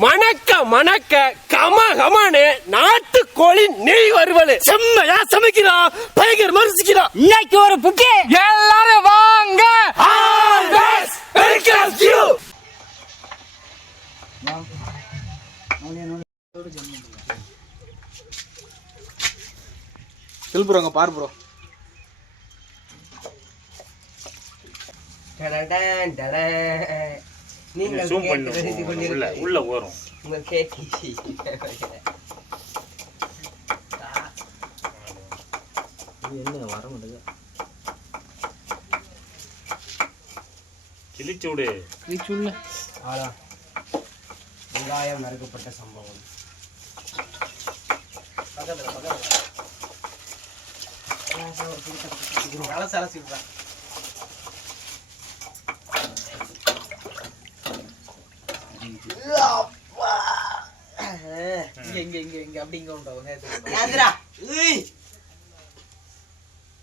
மணக்க மணக்க கம கமனு நாட்டுக்கோழி நெய் வறுவல் செம்மையா சமைக்கிறோம். பயங்கர மரிசிக்கிறோம். இன்னைக்கு ஒரு புக்கே எல்லாரும் வாங்க. ப்ரோ பாரு ப்ரோ. நீங்க ஜூம் பண்ணு உள்ள வரும் உங்க கேக்கி என்ன வர மாட்டேங்குது. கிளிச்சூடு ஆளா வெங்காயம் நறுக்கப்பட்ட சம்பவம் பக்கத்துல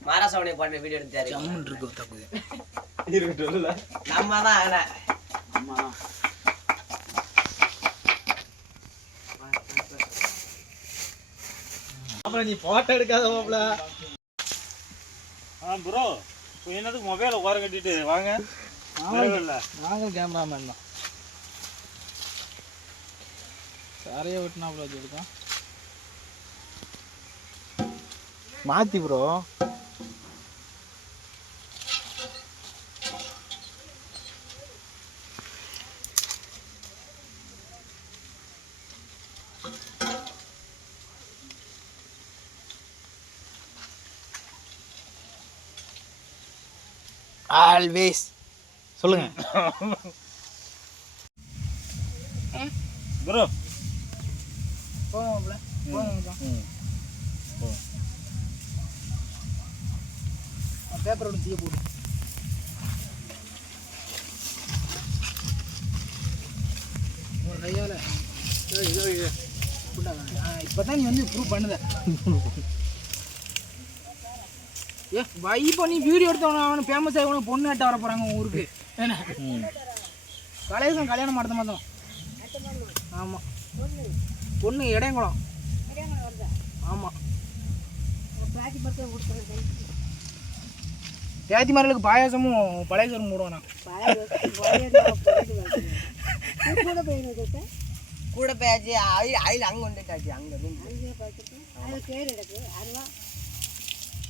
மாராசவனை பாட்டு வீடியோ எடுத்தாரு. நம்ம தான் அப்புறம் நீ போட்டோ எடுக்காத மாப்ள. ப்ரோ என்னதுக்கு மொபைலை ஓர கட்டிட்டு வாங்க. நாங்கள் கேமராமேன் தான். சாரையே விட்டுனாப்புல வச்சுருக்கோம். மாத்தி ப்ரோ. ஆல்வேஸ் சொல்லுங்க ப்ரோ. போங்க பேப்பரோட தீய போடு. இப்பதான் நீ வந்து ப்ரூவ் பண்ணுத. ஏ இப்போ நீ வீடியோ எடுத்தவன அவனு ஃபேமஸ் ஆகி பொண்ணு கட்ட வர போறாங்க உன் ஊருக்கு. என்ன கலையசம் கல்யாணம் மாட்ட மாட்டோம். ஆமாம் பொண்ணு இடையங்குளம். ஆமாம் பேத்தி மரலுக்கு பாயாசமும் பழைய சோறும் போடுவானா. கூட பேச்சு ஆயில் அங்கே வந்துட்டாச்சு. அங்கே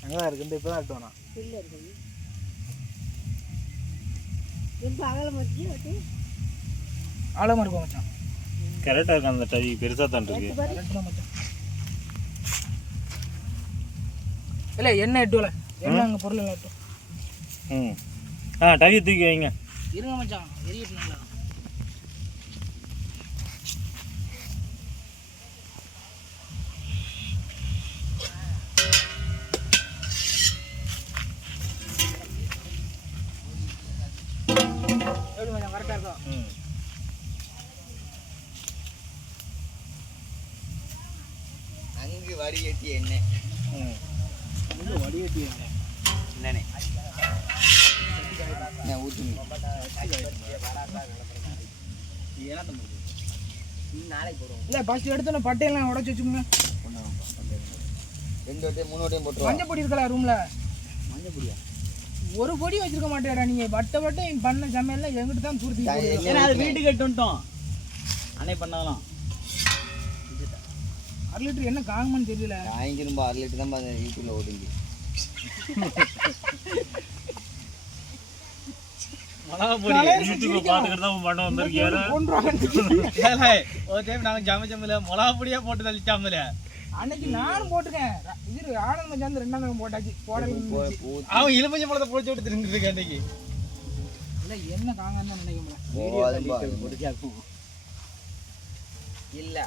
அங்கதான் இருக்கு. இந்த இப்பதான் எடுத்துவானா. ஆழமா இருக்கும் மச்சான். கரெக்டாக இருக்கு. அந்த டவி பெருசாக தான் இருக்கு. இல்லை என்ன எட்டுவல என்ன அங்கே பொருள் எல்லாம் எட்டும். டவி தூக்கி வைங்க. இருங்க மச்சான் எரியட்டு நல்லா. எப்படி மச்சான் கரெக்டாக இருக்கா? அங்கு வடிகட்டி என்ன வடிகட்டி என்னண்ணே ஊற்றுங்க. நாளைக்கு போடுவோம். இல்லை ஃபஸ்ட்டு எடுத்தோன்னே பட்டையெல்லாம் உடச்சி வச்சுக்கோங்க. 2 வட்டையும் 3 வட்டையும் போட்டுருவோம். மஞ்சள் பொடி இருக்கல ரூமில். மஞ்சள் பொடியா? ஒரு பொடி வச்சிருக்க மாட்டேடா நீ. வட்டை பண்ண சமையல்லாம் எங்கிட்ட தான் தூர்த்தி. ஏன்னா அது வீட்டுக்கு எட்டு வந்துட்டோம். அன்னை பண்ணலாம் 1/2 லிட்டர் என்ன காங்கமான்னு தெரியல. வாங்கி ரொம்ப 1/2 லிட்டர் தான் யூடியூப்ல ஓடுங்க. மிளகா பொடியா போட்டு தள்ளிச்சாமல. அன்னைக்கு நானும் போட்டுக்கேன். இது ஆனந்த மச்சான் 2ஆம் போட்டாச்சு. அவன் இலுமிச்சை பழத்தை போட்டு விட்டு திரும்பிட்டு இருக்கேன் அன்னைக்கு. இல்லை என்ன காங்கன்னு தான் நினைக்க இல்லை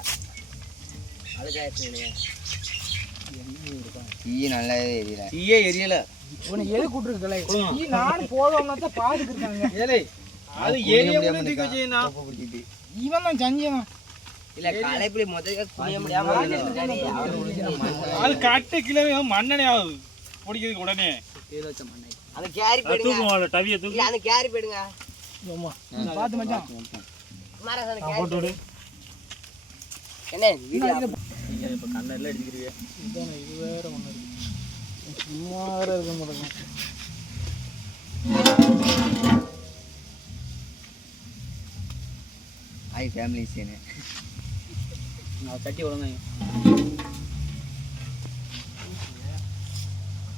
தீய நல்லாவே எரியல. தீயே எரியல. உனக்கு எது கூட்டிருக்கல நானும் போடுவோம்னா தான் பாதுக்கு இருக்காங்க. அது ஏரியா தூக்கி வச்சேன்னா இவன் தான் சஞ்சவன். இல்ல களைப்புல முதல்ல குனிய முடியாம அது கட்ட கிலோ மண்ணனே ஆகுது பொடிக்கிறதுக்கு உடனே. அந்த கேரி போடுங்க. டவியை தூக்கி அந்த கேரி போடுங்க. ஆமா பாத்து மச்சான். மாரா கேரி போடு. என்ன நீங்க இப்ப கண்ணெல்லாம் அடிக்கிறீங்க. இதானே இது வேற ஒன்று இருக்கு. சும்மா வேற இருக்க மாட்டேங்க. Hi family Seenu. நான் தட்டி விடுங்க.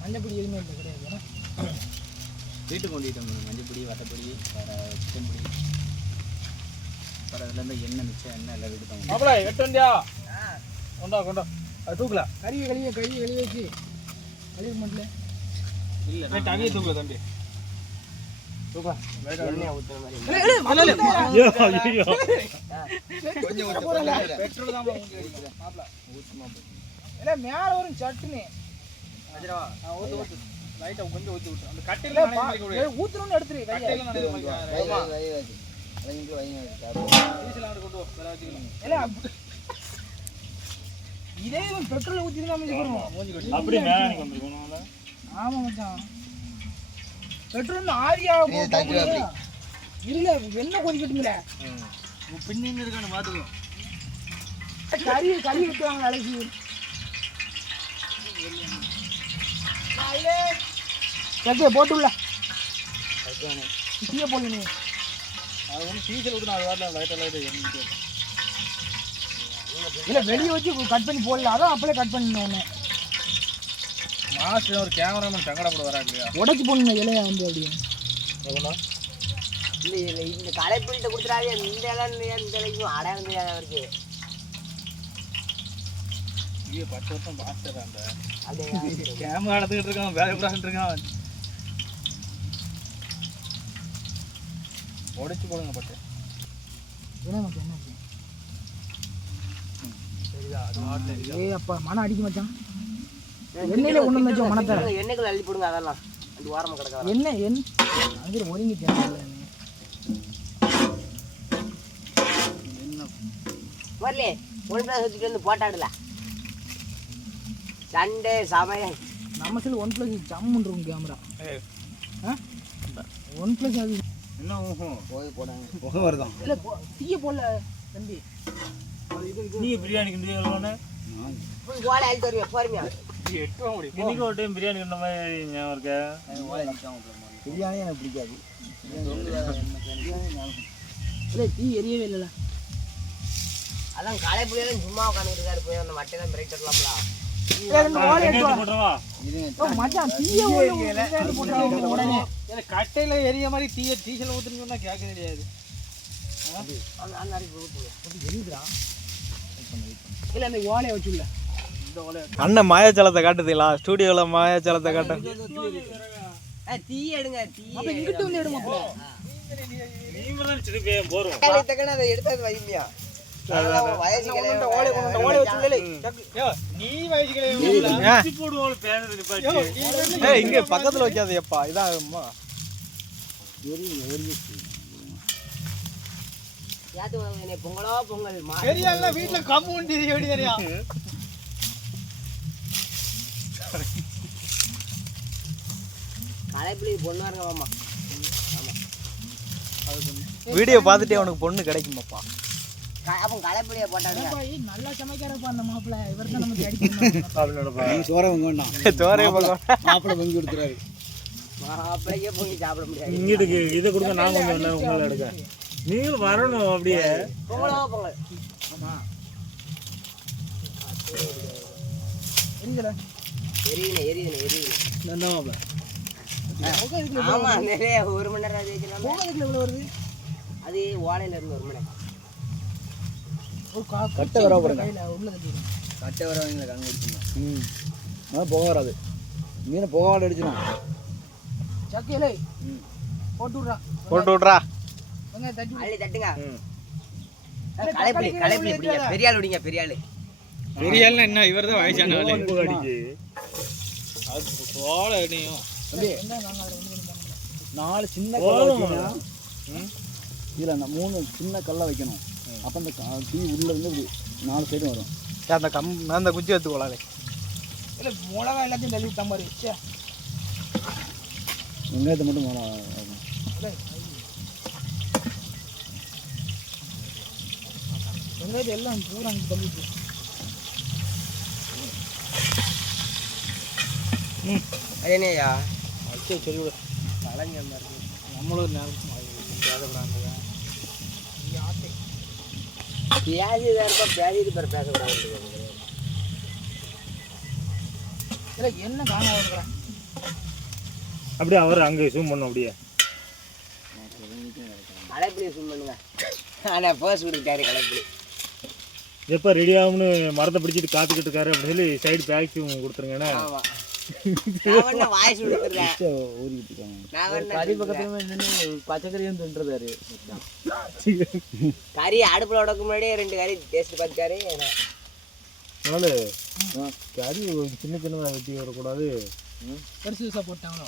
மஞ்சப்பொடி எதுவுமே இல்லை கிடையாது. வீட்டுக்கு கொண்டுட்டோம். மஞ்சப்பொடி, வத்தப்பொடி, வேறு சிக்கன் பொடி, அப்புறம் அதில் இருந்து எண்ணெய் மிச்சம் எண்ணெய் எல்லாம் வீட்டு தான். மாப்பிள எட்டு வண்டியா கொண்டா கொண்டா அது தூக்கல கழுவி வச்சு கழுவி மட்டும் இல்லை தண்ணி தூக்கல தம்பி தூக்கலாம் பெட்ரோல் தான் இல்லை மேலே வரும் சட்டுன்னு ஊற்று லைட்டா கொஞ்சம் ஊற்றி விட்டு அந்த கட்டையில் ஊற்றுறோன்னு எடுத்துரு இதே பெட்ரோல் ஊற்றி தான் அப்படி மேலே வந்துருக்கணும். ஆமா மச்சான் பெட்ரோல் ஆவியா இல்ல என்ன கொதிக்கட்டுங்கள பின்னின்னு இருக்கான்னு பார்த்துக்கோ. கறி விட்டுவாங்க அழைச்சி சக்கே போட்டுள்ள டீயை போடல நீ அது ஒன்று டீசல் ஊற்றினா அது வரல லைட்டாக இறங்கிட்டு. இல்லை வெளியே வச்சு கட் பண்ணி போடல அதான் அப்படியே கட் பண்ணிடணும் ஒன்று மாஸ்டர் ஒரு கேமராமேன் சங்கடப்பட வராது இல்லையா? உடச்சி போடணுங்க இலையா வந்து அப்படியே இந்த களைப்பிட்டு கொடுத்துறாங்க. இந்த இலைக்கும் அடையாளம் தெரியாத அவருக்கு. 10 வருஷம் மாஸ்டர் அந்த கேமரா எடுத்துக்கிட்டு இருக்கான், வேலை விடாண்டு இருக்கான். உடைச்சு போடுங்க பட்டு. என்ன மச்சான் ஏய் அப்பா மனம் அடிக்க மச்சான். எண்ணெயில ஒண்ணு மச்சான் மனத்தை எண்ணெய்க்குள்ள அள்ளி போடுங்க. அதெல்லாம் அந்த வாரமா கிடக்காது. என்ன அங்கே ஒதுங்கிட்டேன் வரலே ஒன்று சுற்றிட்டு வந்து போட்டாடல சண்டே சமையல். நம்ம சைடு 1+ ஜம்முன்னு கேமரா 1+ அது என்ன போய் போடாங்க. புகை வருதான். இல்லை தீய போடல தம்பி. நீ பிரியாணி கிண்டுவீங்களோன்னு ஓலை அழுத்து வருவியா போருமியா? இன்னைக்கு ஒரு டைம் பிரியாணி கிண்ட மாதிரி ஞாபகம் இருக்கா? பிரியாணி எனக்கு பிடிக்காது. இல்லை தீ எரியவே இல்லைல்ல. அதான் காலை புள்ளியெல்லாம் சும்மா உட்காந்துட்டு இருக்காரு. போய் அந்த மட்டையெல்லாம் பிரேக் தரலாம்ல. போட்டுருவா மச்சான் தீய உடனே கட்டையில எரிய மாதிரி டீசல் ஊத்துன்னு சொன்னா கேட்க தெரியாது. எரியுதுடா. இல்லை அந்த ஓலையை வச்சுள்ள அண்ணன் மாயாச்சலத்தை காட்டுதீங்களா? ஸ்டூடியோவில் மாயாச்சலத்தை காட்ட தீ எடுங்க. தீ அப்போ இங்கிட்டு வந்து எடுமா நீங்க தான் திருப்பி போறோம். அதை எடுத்தது வைமியா வயசு ஓலை வச்சுள்ள நீ வயசுகளே போடுவோம் பேனது நிப்பாட்டி. இங்கே பக்கத்தில் வைக்காதேப்பா. இதான் பொங்கலோ பொங்கல் பெரிய வீட்டுல கம்முண்டி எப்படி தெரியும்? களைப்புள்ளி பொண்ணா இருங்க மாமா. வீடியோ பார்த்துட்டே உனக்கு பொண்ணு கிடைக்குமாப்பா? அப்போ களைப்புள்ளியை போட்டாங்க. நல்லா சமைக்கிறப்பா அந்த மாப்பிள்ள. இவர் தான் நமக்கு அடிக்கணும். சோறை மாப்பிள்ளை பொங்கி கொடுத்துறாரு. மாப்பிள்ளைக்கே பொங்கி சாப்பிட முடியாது. இங்கிட்டு இதை கொடுங்க, நான் கொஞ்சம் உங்களை எடுக்க. நீங்களும் வரணும் அப்படியே. பொங்கலோ பொங்கல். ஆமா எரியுதுல எரியுதுண்ணே. ஆமா நிறைய 1 மணி நேரம் எவ்வளவு வருது? அது ஓலையில இருந்து 1 மணி நேரம். கட்டை வர போடுங்க. உள்ள தட்டிடுங்க. கட்டை வரவங்களை கண்ணு குடிச்சுங்க. ஆனால் புகை வராது. மீனை புகை அடிச்சிடும். சக்கையிலே போட்டு விட்றா. அள்ளி தட்டுங்க. களைப்புள்ளி பிடிங்க. பெரிய ஆள் விடிங்க. பெரிய ஆள் என்ன இவர் தான் வயசான அடிக்கு. தம்பி 4 சின்ன கல்லை வைக்கணும். இதில் 3 சின்ன கல்லை வைக்கணும். அப்போ அந்த தீ உள்ள இருந்து இப்படி 4 சைடும் வரும். அந்த குச்சி எடுத்துக்கொள்ளாலே. இல்லை மிளகா எல்லாத்தையும் தள்ளி விட்ட மாதிரி. வெங்காயத்தை மட்டும் வெங்காயத்தை எல்லாம் பூரா அங்கே தள்ளிட்டு. அதேனையா சரி சரி விடு. வளைஞ்ச மாதிரி நம்மளும் நேரம் பேசக்கூடாது. ஆட்டை பேசிதான் இருப்பா, பேசிட்டு பேர் பேசக்கூடாது. இல்லை என்ன காணாம இருக்கிறேன். அப்படியே அவர் அங்கே ஜூம் பண்ணும் அப்படியே. களைப்புளியை சும் பண்ணுங்க. ஆனால் ஃபர்ஸ்ட் கொடுத்தாரு களைப்புளி. எப்போ ரெடி ஆகும்னு மரத்தை பிடிச்சிட்டு காத்துக்கிட்டு இருக்காரு அப்படின்னு சொல்லி சைடு பேக் கொடுத்துருங்கண்ணா. ஆமாம், நான் வேணா வாய்ஸ் கொடுத்துட்றேன். ஊறிக்கிட்டு இருக்காங்க. நான் வேணா கறி பக்கத்துல நின்று பச்சைக்கறியும் தின்றுதாரு. கறி அடுப்பில் உடக்கு முன்னாடியே 2 கறி டேஸ்ட் பார்த்துக்காரு. அதனால கறி சின்ன சின்னதாக வெட்டி வரக்கூடாது. பெருசு பெருசாக போட்டாங்களோ.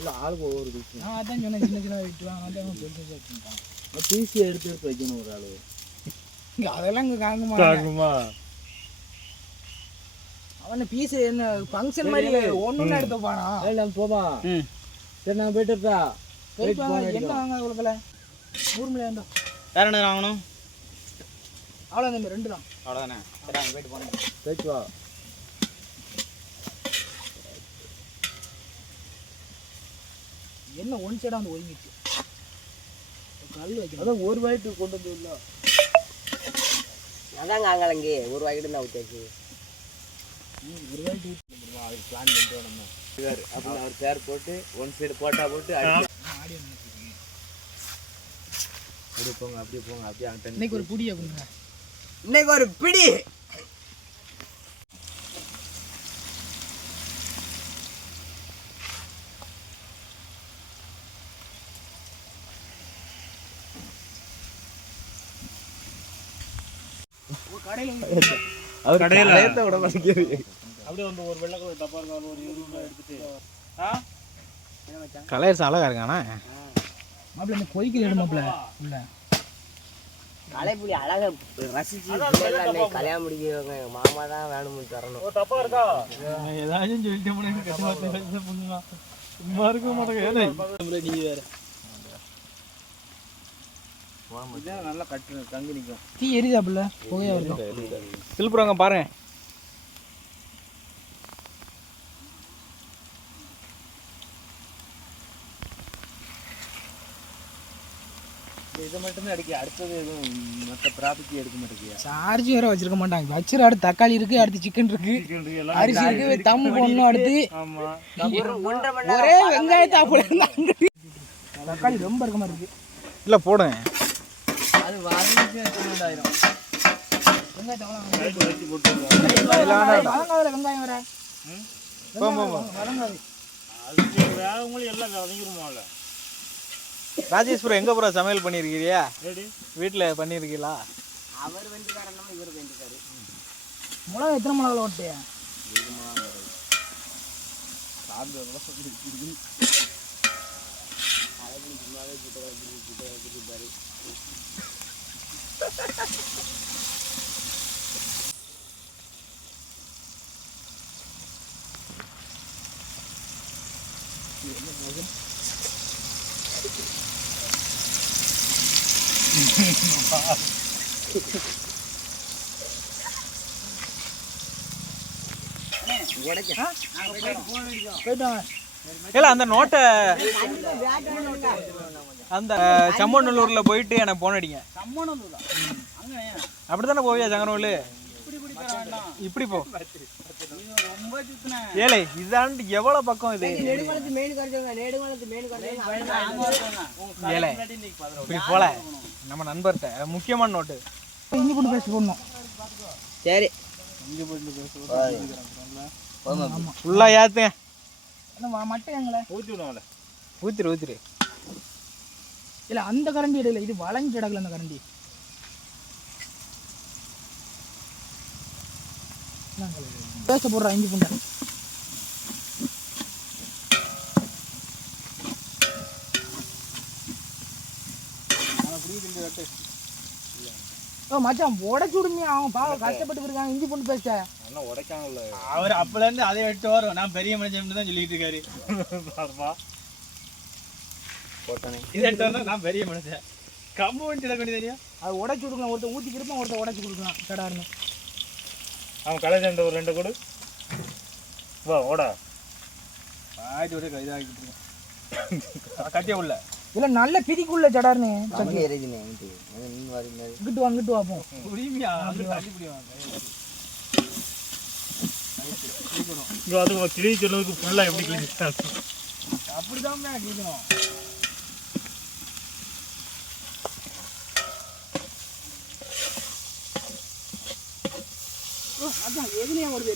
இல்லை ஆளுக்கு ஒவ்வொரு பீஸ். நான் அதான் சொன்னேன் சின்ன சின்ன வெட்டுவாங்க. அதான் பெருசு பெருசாக வச்சுருப்பான். பீஸி எடுத்து எடுத்து வைக்கணும் ஒரு ஆள். இங்கே அதெல்லாம் இங்கே காங்குமா. அவனை பீஸு என்ன ஃபங்க்ஷன் மாதிரி ஒன்று எடுத்து போனா. போமா. சரி நான் போயிட்டு இருப்பா. என்ன வாங்க உலகில் 100 மில்லியன் தான். வேறு என்ன வாங்கணும்? அவ்வளோ தம்பி 2 தான். அவ்வளோதானே. சரி அங்கே போயிட்டு போனேன். போயிட்டு வா. என்ன ஒன் சைடாக வந்து ஒதுங்கிச்சு. கல் வைக்கணும். அதான் ஒரு வாய்ட்டு கொண்டு வந்து இல்லை. அதாங்க ஆங்கலங்கி 1 வாய்க்கிட்டு தான் ஊற்றாச்சு. ஒரு வாய்ட்டு அதுக்கு பிளான் பண்ணிட்டு நம்ம அப்படின்னு அவர் பேர் போட்டு ஒன் சைடு போட்டா போட்டு அப்படியே போங்க அப்படியே போங்க அப்படியே அங்கே இன்னைக்கு ஒரு புடி அப்படிங்க. இன்னைக்கு ஒரு பிடி. அவர் கடையில் விட மாட்டேங்குது. அப்படியே வந்து ஒரு வெள்ளை கலர் டப்பா இருக்காங்க ஒரு 20 ரூபாய் எடுத்துட்டு. கலர்ஸ் அழகா இருக்காண்ணா. மாப்பிள்ள இந்த கொதிக்கிற இடம் மாப்பிள்ள உள்ள களைப்புளி அழகா ரசிச்சு கல்யாணம் முடிக்கிறவங்க எங்கள் மாமா தான் வேணும்னு தரணும். ஒரு டப்பா இருக்கா? ஏதாச்சும் சொல்லிட்டு சும்மா இருக்க மாட்டேங்க. நீ வேற நல்லா கட்டு தங்கி நிற்கும். தீ எரிதாப்புல புகையா இருக்கும். திருப்புறவங்க பாருங்க. இதை மட்டும்தான் அடிக்க. அடுத்தது எதுவும் மற்ற ப்ராப்பர்ட்டி எடுக்க மாட்டேங்கியா? சார்ஜ் வேற வச்சிருக்க மாட்டாங்க. வச்சிரு அடுத்து தக்காளி இருக்கு, அடுத்து சிக்கன் இருக்கு, அரிசி இருக்கு, தம்மு போடணும். அடுத்து ஒரே வெங்காயத்தை தக்காளி ரொம்ப இருக்க மாதிரி இருக்கு. இல்லை போடுங்க. அது வாங்கிட்டு வெங்காயத்தை வளங்காதுல வெங்காயம் வேற வளங்காது. வேகங்களும் எல்லாம் வதங்கிருமால. ராஜேஸ்வரம் எங்கே பூரா சமையல் பண்ணியிருக்கிறியா? ரெடி வீட்டில் பண்ணியிருக்கீங்களா? அவர் வெண்டிக்காரன்னா இவர் வெண்டிக்காரு. மிளகா எத்தனை மிளகாவில் ஓட்டையா? இல்லை அந்த நோட்டை அந்த சம்மநல்லூரில் போயிட்டு எனக்கு போன் அடிங்க. அப்படி தானே போவியா சங்கரூர்? இப்படி போ. ஏழை இதாண்டு எவ்வளோ பக்கம் இது? ஏழை இப்படி போல நம்ம நண்பர்கிட்ட முக்கியமான நோட்டு. இஞ்சி பூண்டு பேஸ்ட் போடணும். சரி ஃபுல்லாக ஏற்றுங்க. மட்டும் எங்களை ஊற்றி விடுவாங்கல்ல. ஊற்றிரு. இல்லை அந்த கரண்டி இடையில இது வளைஞ்சு இடக்கல. அந்த கரண்டி பேச போடுறா இஞ்சி பூண்டை. ஓ மச்சான் உடைச்சு விடுங்க. அவன் பாவம் கஷ்டப்பட்டு இருக்காங்க. இஞ்சி பூண்டு பேஸ்ட உடைக்காங்கல்ல அவர் அப்பலேருந்து அதை வெட்டு வரும். நான் பெரிய மனுஷன் தான் சொல்லிட்டு இருக்காரு. போட்டானே இதை எடுத்து வந்தா நான் பெரிய மனுஷன். கம்பு வண்டி எடுக்க வேண்டியது தெரியும். அது உடச்சி கொடுக்கலாம், ஒருத்தர் ஊற்றி கொடுப்போம், ஒருத்தர் உடச்சி கொடுக்கலாம் சடார்னு. அவன் கலைஞ்ச இந்த ஒரு 2 கொடு வா ஓடா ஆயிட்டு விட இதாகிட்டு இருக்கோம் கட்டிய உள்ள இல்லை நல்ல பிதிக்குள்ள சடார்னு. கம்மி இறங்கினே நீ வரீங்க இங்கிட்டு வாப்போம். புரியுமியா வந்து தள்ளி பிடிவாங்க இங்கே அது கிளி சொன்னதுக்கு ஃபுல்லாக எப்படி கிழிச்சிட்டாங்க. அப்படிதான் கேட்கணும். அதான் எதுலையா ஓடுது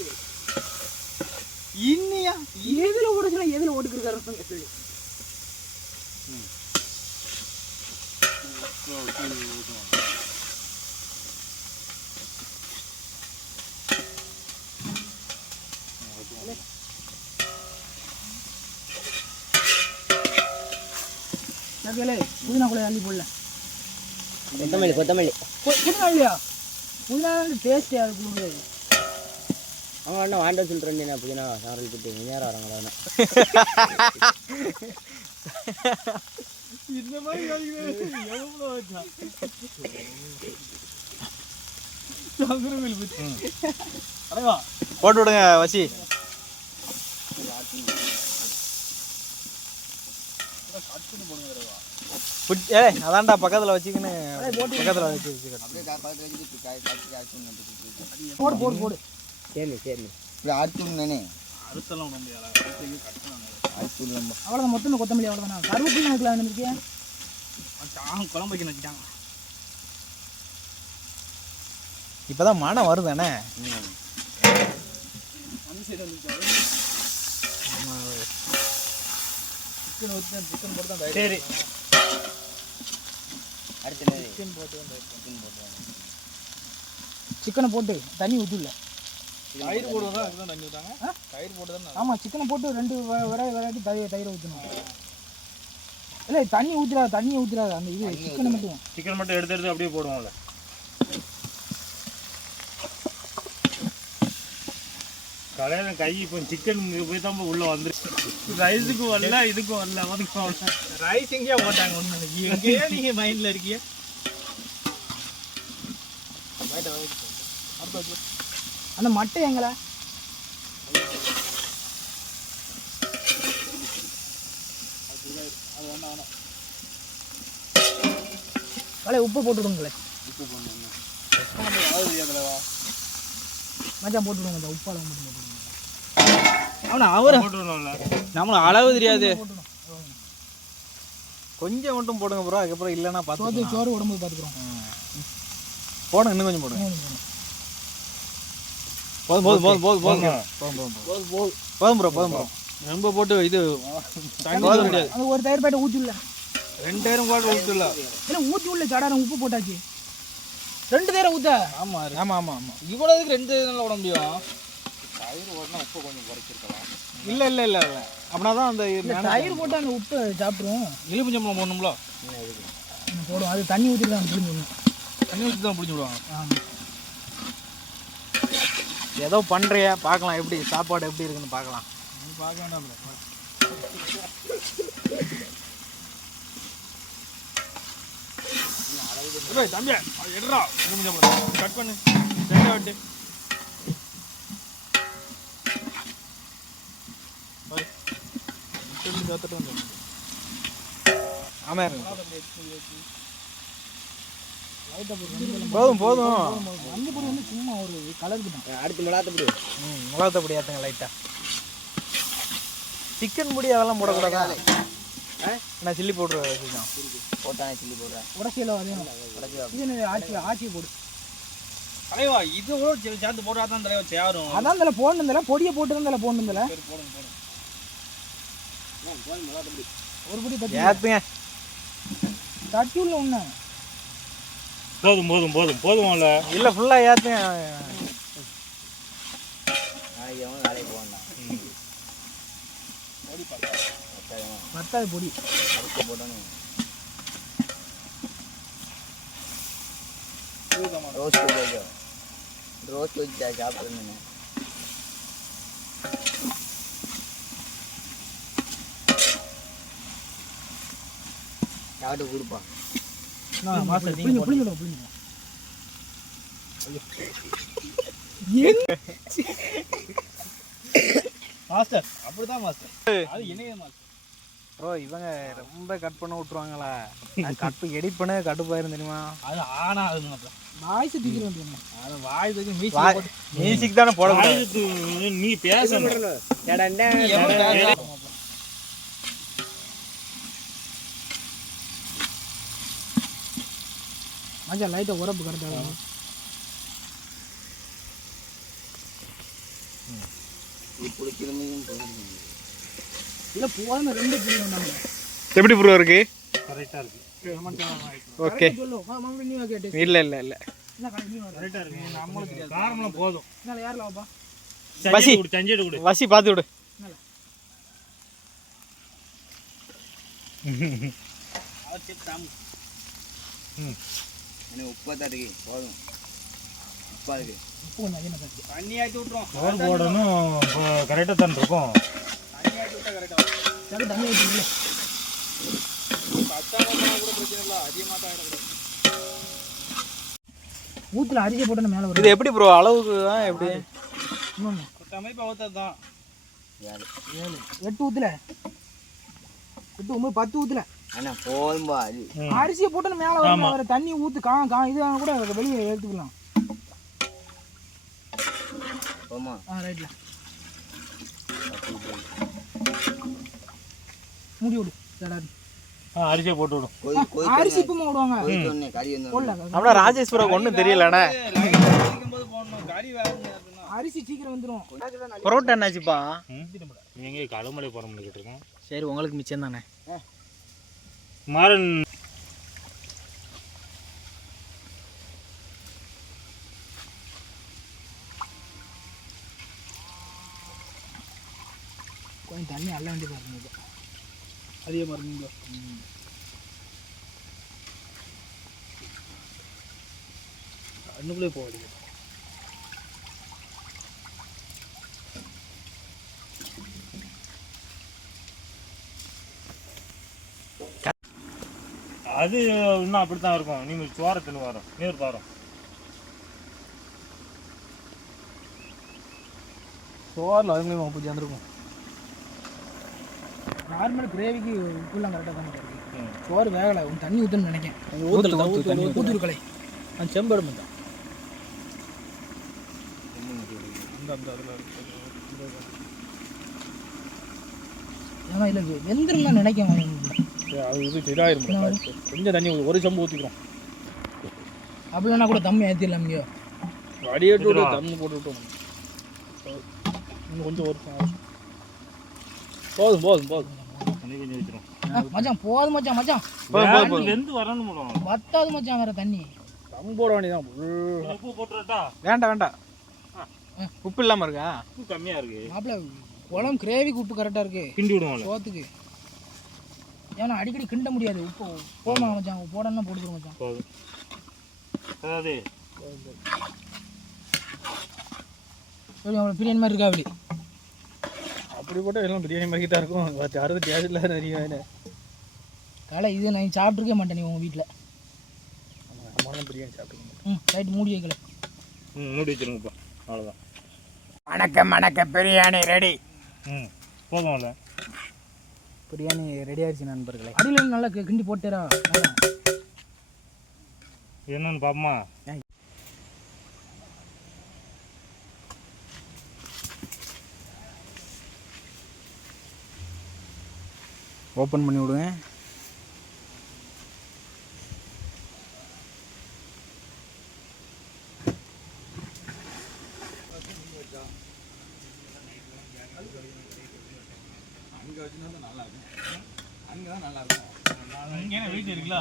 இன்னியா எதுல ஓடுச்சுன்னா எதுல ஓட்டுக்கிருக்காரு. புதினா கூட அள்ளி போடல. கொத்தமல்லி புதினா இல்லையா? புதினா டேஸ்ட் யாரு கொடுக்குறது? அவன் அண்ணா வாண்ட சொல்கிறேன் நான் புதினா சாரல் போட்டு நேரம் வரங்களா இந்த மாதிரி போட்டு விடுங்க வசி. அதான்டா பக்கத்துல வச்சுக்கின்னு பக்கத்துல வச்சு போடு போடு போடு. சரி இப்படி ஆட்டுனே அடுத்தெல்லாம் அவ்வளோதான் மொத்தம் கொத்தமல்லி அவ்வளோதானா? கருவேப்பிலை வைக்கலாம் இருக்கியா? குழம்பு வைக்கணும் வச்சுட்டாங்க. இப்பதான் மனம் வருதானே. சரி சிக்கனை போட்டு தண்ணி ஊற்றிடல. தயிர் போடுவதா அதுதான் தண்ணி ஊற்றாங்க. தயிர் போட்டுதான். ஆமாம், சிக்கனை போட்டு 2 வெரைட்டி தயிரை ஊற்றணும். இல்லை தண்ணி ஊற்றிடாது அந்த இது சிக்கன் மட்டும் எடுத்து அப்படியே போடுவோம்ல. கலையில கை இப்போ சிக்கன் போய் தான் உள்ள வந்துருச்சு. ரைஸுக்கும் வரல இதுக்கும் வரல அதுக்கும் வரல. ரைஸ் எங்கேயா போட்டாங்க ஒன்று எங்கேயா நீங்க மைண்ட்ல இருக்கீங்க. அந்த மட்டை எங்களை கலை உப்பு போட்டுவிடுங்களே. மச்சான் போட்டுவிடுங்க மச்சான், உப்பால மட்டும் போட்டுவிடுங்க. அவனை அவரை போட்டுருவோம்ல. நம்மளுக்கு அளவு தெரியாது, கொஞ்சம் மட்டும் போடுங்க ப்ரோ. அதுக்கப்புறம் இல்லைன்னா பார்த்து சோறு உடம்பு பார்த்துக்குறோம். போடுங்க, இன்னும் கொஞ்சம் போடுங்க. போதும் ப்ரோ. ரொம்ப போட்டு இது அந்த ஒரு தயிர் பாய்ட்டு ஊற்றிடல. 2 தயிரும் போட்டு ஊற்றல. இல்லை ஊற்றி உள்ள சடாரம் உப்பு போட்டாச்சு. 2 தயிரை ஊற்ற. ஆமாம் இவ்வளோதுக்கு 2 தயிர் ஓட முடியும். தயிர் ஓடனா உப்பு கொஞ்சம் குறைச்சிருக்கலாம். இல்லை அப்படின்னா தான் அந்த தயிர் போட்டு அந்த உப்பு சாப்பிட்ருவோம். எலுமிச்சம்பழம் போடணும்ல. போடும், அது தண்ணி ஊற்றி தான் புளிஞ்சிடணும். தண்ணி ஊற்றி தான் பிடிச்சி விடுவாங்க. ஆமாம், ஏதோ பண்ணுறியா பார்க்கலாம், எப்படி சாப்பாடு எப்படி இருக்குன்னு பார்க்கலாம். நீ பார்க்க வேண்டாம். தம்பி எடுறா கட் பண்ணு 2 வாட்டி. ஆமா போதும். மஞ்சள் பொடி வந்து சும்மா ஒரு கலருக்கு தான். அடுத்து மிளகாத்தப்படி மிளகாத்தப்படி ஏற்றுங்க லைட்டாக. சிக்கன் பொடி அதெல்லாம் போடக்கூடாதா? நான் சில்லி பவுடர் வச்சுருக்கேன். போட்டானே சில்லி போடுறேன். உடச்சியில் இது ஆச்சி போடு. தலைவா இது கூட சேர்ந்து போட்டாதான் தலைவா சேரும். அதான் தலை போடணுந்தில்ல, பொடியை போட்டுருந்தால போடணுந்தில்ல. ஒரு பொடி தட்டி ஏற்றுங்க. தட்டி உள்ள ஒன்று. போதும்ல. இல்லை ஃபுல்லாக ஏற்றுங்க. வேலைக்கு போகணும் பத்தாது பொடி போட்டோன்னு ரோஸ்ட் வச்சு சாப்பிட்றேன். யார்கிட்ட கொடுப்பா மாஸ்டர் நீங்க புளிங்க மாஸ்டர் அப்படிதான் மாஸ்டர் அது இணைய மாஸ்டர் ப்ரோ இவங்க ரொம்ப கட் பண்ண விட்டுருவாங்களா கட் எடிட் பண்ண கடுப்பாயிரும் தெரியுமா அது ஆனா அது மாஸ்டர் வாய்ஸ் தூக்கி வந்துருங்க அது வாய்ஸ் தூக்கி மியூசிக் தானே போட நீ பேசணும் மச்சான் லைட்டா உரப்பு கரெக்டா இல்ல போகாம 2 புளி வந்தாங்க எப்படி ப்ரோ இருக்கு கரெக்டா இருக்கு ஓகே சொல்லு மாமா நீ கேட்டே இல்ல என்ன கரெக்ட் நீ கரெக்டா இருக்கு நம்மளுக்கு காரம்லாம் போதும் என்ன யாரல வாப்பா வசி சஞ்சேடு கொடு வசி பாத்து விடு உப்பா தான் இருக்கு போதும் உப்பா இருக்கு உப்பு கொஞ்சம் அதிகமா இருக்கு தண்ணி ஆத்தி விட்டுறோம் சோறு போடணும் கரெக்டா தான் இருக்கும் தண்ணி ஆத்தி விட்டா கரெக்டா சரி தண்ணி ஊத்திங்க பச்சாம கூட பிரச்சனை இல்ல அதிகமா தான் ஆயிடும் ஊத்துல அரிசி போட்டு மேல வரும் இது எப்படி ப்ரோ அளவுக்கு எப்படி இன்னொன்னு கொட்டாமை பவத்தான் 8 ஊத்துல 8 9 10 ஊத்துல ஆனா போதும்பா அது அரிசியை போட்டு மேல வரும் வேற தண்ணி ஊத்து கா இது கூட வெளியே எடுத்துக்கலாம் போமா ரைட்ல மூடி விடு ஜடாது அரிசியை போட்டு விடும் அரிசி இப்பமா விடுவாங்க சொன்னே கறி வந்து போடல அப்படியே ராஜேஷ் ப்ரோ ஒன்றும் தெரியலண்ணே போது போடணும் கறி வேணும்னா அரிசி சீக்கிரம் வந்துரும் பரோட்டா என்னாச்சுப்பா எங்கே கழுமலை போகிற முடிக்கிட்டு இருக்கோம் சரி உங்களுக்கு மிச்சம் தானே மாறன் கொஞ்சம் தண்ணி அள்ள வேண்டியதாக இருக்கும் அதிகமாக இருக்குங்களா அண்ணுக்குள்ளே போகாதீங்க அது இன்னும் அப்படித்தான் இருக்கும் நீங்கள் சோரத்தில் வரும் நீர் பாரும் சோறில் அதுங்களையும் உப்பு சேர்ந்துருக்கும் நார்மல் கிரேவிக்கு உப்புலாம் கரெக்டாக தான் இருக்கு சோறு வேகலை உன் தண்ணி ஊற்றுன்னு நினைக்கிறேன் ஊற்றுருக்கலை அந்த செம்படு மட்டும் ஏன்னா இல்லை வெந்துருந்தான் நினைக்கிறேன் அது இது இதாயிரும் கொஞ்சம் தண்ணி ஒரு சம்பு ஊற்றிக்கிறோம் அப்படின்னா கூட தம்மி ஏற்றிடலாம் இங்கேயோ அடியேட்டு விட்டு தண்ணி போட்டு விட்டோம் இன்னும் கொஞ்சம் ஒரு போதும் தண்ணி கொஞ்சம் வச்சிடும் மச்சான் போதும் மச்சான் வெந்து வரணும் வத்தாது மச்சான் வேற தண்ணி தம் போட வேண்டியதான் உப்பு போட்டுறட்டா வேண்டாம் உப்பு இல்லாமல் இருக்கா உப்பு கம்மியாக இருக்கு மாப்பிள்ள குழம்பு கிரேவிக்கு உப்பு கரெக்டாக இருக்கு கிண்டி விடுவோம்ல சோத்துக்கு ஏன்னா அடிக்கடி கிண்ட முடியாது உப்பு போமா மச்சான் போடணும்னா போட்டுக்கிறோம் மச்சான் போதும் அதாவது சரி அவ்வளோ பிரியாணி மாதிரி இருக்கா அப்படி அப்படி போட்டால் எல்லாம் பிரியாணி மாதிரி தான் இருக்கும் அறுபது டேஸ்ட் இல்லாத நிறைய காலை இது நான் சாப்பிட்ருக்கே மாட்டேன் நீ உங்கள் வீட்டில் நம்மளாம் பிரியாணி சாப்பிட்டுக்கோங்க ரைட் மூடி வைக்கல மூடி வச்சிருங்கப்பா அவ்வளோதான் மணக்க பிரியாணி ரெடி போதும்ல பிரியாணி ரெடி ஆயிடுச்சு நண்பர்களே அடியில் நல்லா கிண்டி போட்டேரா என்னன்னு பாப்பமா ஓப்பன் பண்ணி விடுவேன் வீட்டு இருக்குல்ல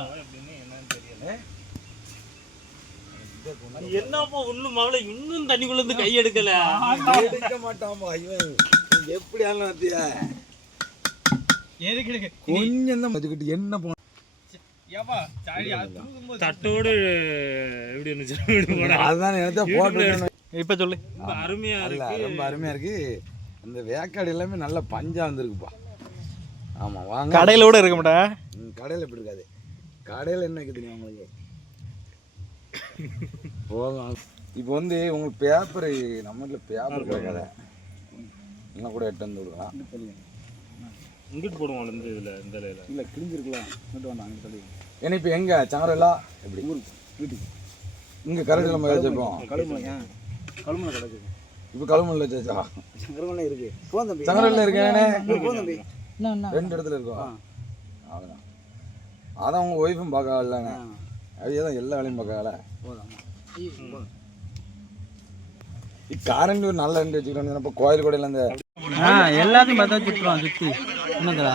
என்னப்பா ஒண்ணும் மவளை இன்னும் தண்ணிக்குள்ள இருந்து கை எடுக்கல எடுக்க மாட்டாமா இவன் எப்படி ஆனா எதுக்கு கொஞ்சம் தான் மதிக்கிட்டு என்ன போன ஏப்பா சாடி அது தூங்கும்போது தட்டோடு எப்படி இருந்துச்சு அதுதான் எடுத்தா போட்டு இப்போ சொல்லு ரொம்ப அருமையா இருக்கு ரொம்ப அருமையா இருக்கு அந்த வேக்காடு எல்லாமே நல்ல பஞ்சா வந்திருக்குப்பா ஆமா வாங்க கடையில் கூட இருக்க மாட்டேன் கடையில் எப்படி இருக்காது கடையில் என்ன வைக்க தெரியும் உங்களுக்கு? போதும். இப்போ வந்து உங்களுக்கு பேப்பர் நம்ம வீட்டில் பேப்பர் கிடைக்காத இன்னும் கூட எட்டு வந்து விடுக்கலாம். இங்கிட்டு போடுவோம் இந்த இதில் இந்த இலையில இல்லை கிழிஞ்சிருக்கலாம் மட்டும் வேண்டாம் அங்கே தள்ளி. ஏன்னா இப்போ எங்கே சங்கரெல்லா எப்படி ஊருக்கு வீட்டுக்கு இங்கே கரண்ட் நம்ம வச்சுப்போம். கழுமலை கிடக்கு. இப்போ கழுமலை வச்சாச்சா? சங்கரமலை இருக்கு. போதும் தம்பி. சங்கரெல்லாம் இருக்கேனே. போதும் தம்பி. 2 இடத்துல இருக்கும். அதான் அதான் உங்கள் ஒய்ஃபும் பார்க்க இல்லைங்க. அதே தான் எல்லா வேலையும் பார்க்கல. போதும். கரண்ட் ஒரு நல்ல ரெண்டு வச்சுக்கிறோம். இப்போ கோயில் கூட இல்லை இந்த எல்லாத்தையும் பார்த்தா சுற்றுவான் சுற்றி என்னங்களா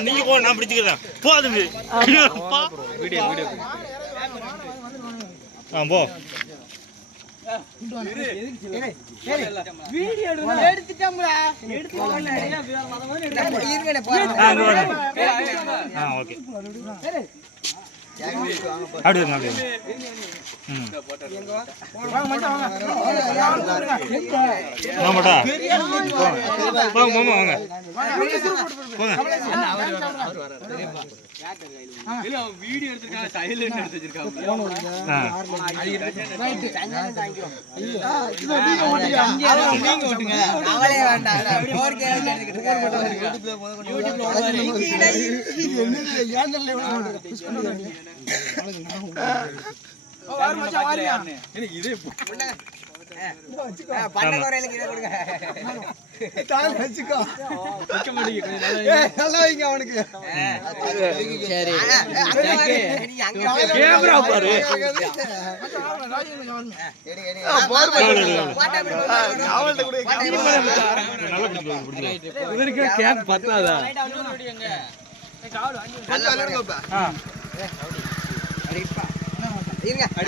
நீங்க போ நான் பிடிச்சுக்கிறேன் போதும் போ அப்படி மாமாடா வாங்க மாமா வாங்க வீடியோ எடுத்துருக்காங்க சைலண்ட் எடுத்து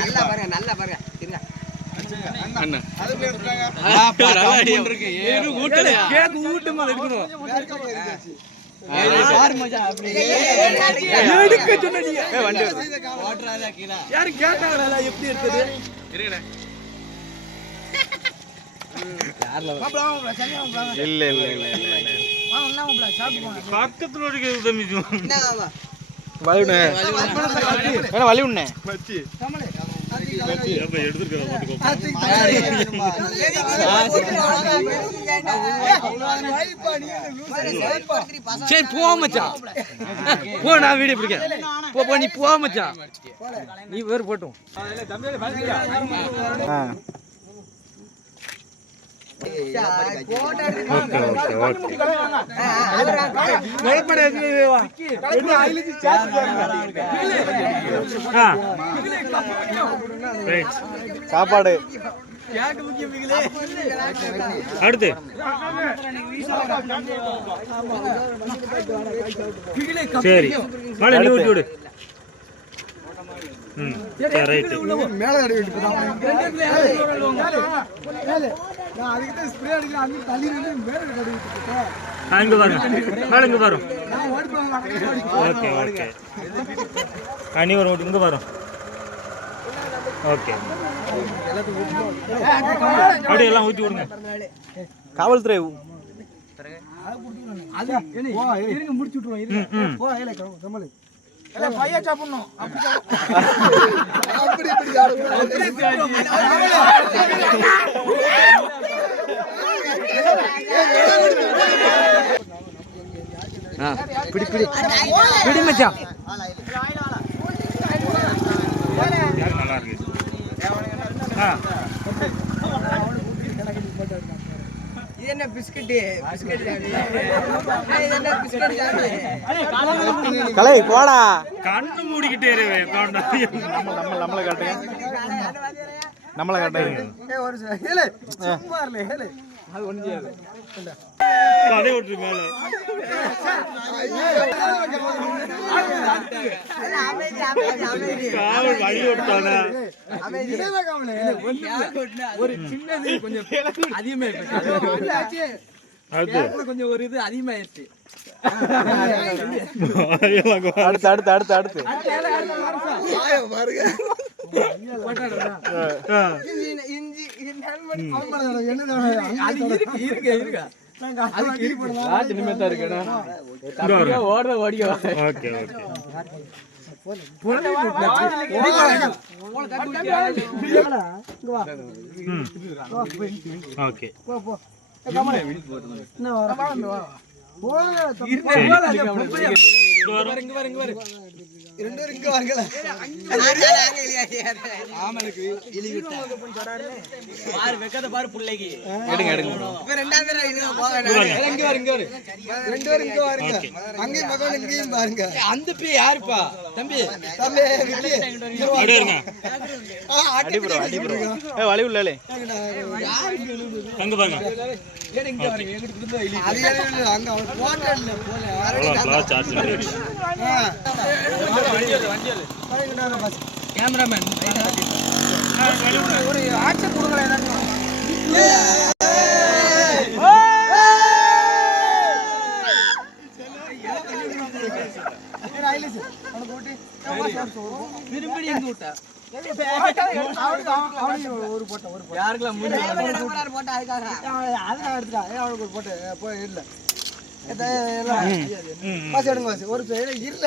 நல்லா பாருங்க நல்லா பாருங்க வலி உண்ணே சரி போ மச்சான் போ நான் வீடியோ பிடிக்கிறேன் போ நீ போ மச்சான் நீ வேறு போட்டும் சாப்பாடு அடுத்து சரி மழை நீ ஊட்டி விடு ரைட் மேலே இங்கே வரும் மேலே இங்கே வரும் ஓகே ஓகே நீ வரும் இங்கே வரும் ஓகே அப்படியே எல்லாம் ஊற்றி விடுங்க. காவல்துறை இருங்க முடிச்சு விட்டுருவோம். போ ஏலே கமல். பையா சாப்பிடணும். அப்படி பிடி மச்சான். நல்லா இருக்கு. இது என்ன பிஸ்கட் கலை போடா. கண்ணு மூடிக்கிட்டே இருவே. நம்மளை காட்டுங்க. நம்மளை காட்டுங்க. அது ஒண்ணு செய்யாது. கதை விட்டு மேல காவல் வழி விட்டானே. ஒரு சின்னது கொஞ்சம் அதிகமா கொஞ்சம் ஒரு இது அதிகமாயிருச்சு. அடுத்து அந்த பே யாருப்பா தம்பி வழி உள்ளே கேமராமேன் ஒரு ஆட்சி கொடுங்களேன். விரும்பி எங்க விட்டா ஒரு போட்ட யாருக்கெல்லாம் போட்டா அதுக்காக அதெல்லாம் எடுத்துட்டா அவனுக்கு ஒரு போட்டு போய் இல்லை காசு எடுங்க காசு ஒரு இல்ல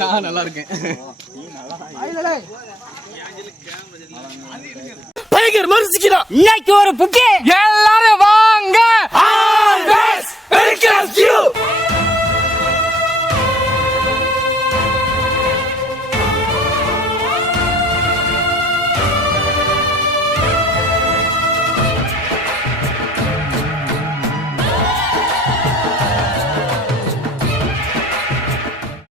நான் நல்லா இருக்கேன். இன்னைக்கு ஒரு புக்கே எல்லாரும் வா